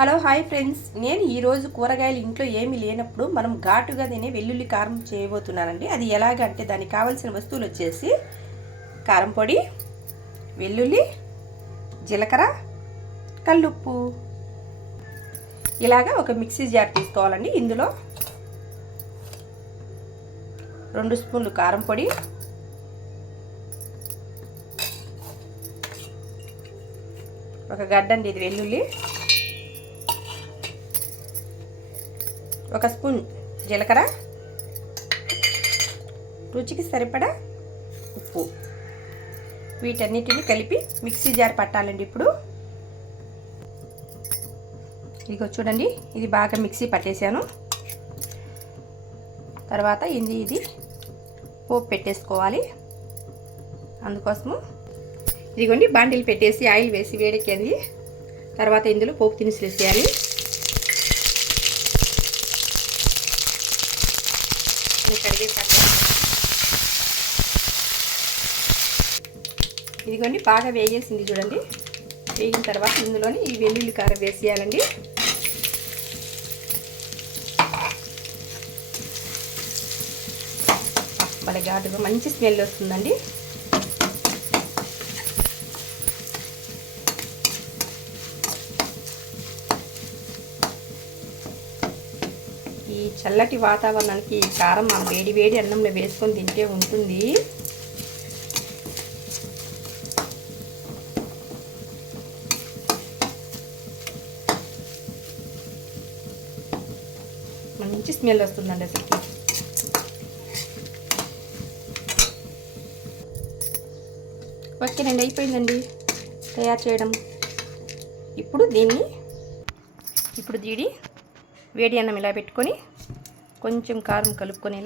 Hello hi friends, నేను ఈరోజు కూరగాయలు ఇంట్లో ఏమీ లేనప్పుడు మనం ఘాటుగా తినే వెల్లుల్లి కారం చేయబోతున్నానండి. అది ఎలాగంటే దానికి కావాల్సిన వస్తువులు వచ్చేసి కారం పొడి, వెల్లుల్లి, జీలకర్ర, కల్లుప్పు. ఇలాగా ఒక మిక్సీ జార్ తీసుకోవాలండి. ఇందులో 2 స్పూన్లు కారం పొడి, ఒక గడ్డండి ఇది వెల్లుల్లి, 1 స్పూన్ జీలకర్ర, రుచికి సరిపడా ఉప్పు. వీటన్నిటిని కలిపి మిక్సీ జార్ పట్టాలండి. ఇప్పుడు ఇదిగో చూడండి, ఇది బాగా మిక్సీ పట్టేశాను. తర్వాత ఇది పోపు పెట్టేసుకోవాలి. అందుకోసము ఇదిగోండి బాండిల్ పెట్టేసి ఆయిల్ వేసి వేడెక్కింది. తర్వాత ఇందులో పోపు దినుసులు వేసేయాలి. ఇదిగోండి బాగా వేగేసింది చూడండి. వేగిన తర్వాత ఇందులోని ఈ వెల్లుల్లి కారం వేసేయాలండి. భలే ఘాటుగా మంచి స్మెల్ వస్తుందండి. ఈ చల్లటి వాతావరణానికి ఈ కారం మనం వేడి వేడి అన్నంలో వేసుకొని తింటే ఉంటుంది. మంచి స్మెల్ వస్తుందండి అసలు. ఓకేనండి, అయిపోయిందండి తయారు చేయడం. ఇప్పుడు దీడి వేడి అన్నం ఇలా పెట్టుకొని కొంచెం కారం కలుపుకొని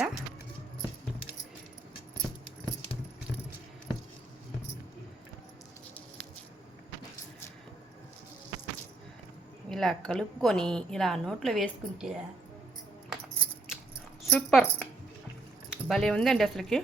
ఇలా కలుపుకొని ఇలా నోట్లో వేసుకుంటే సూపర్, భలే ఉందండి అసలుకి.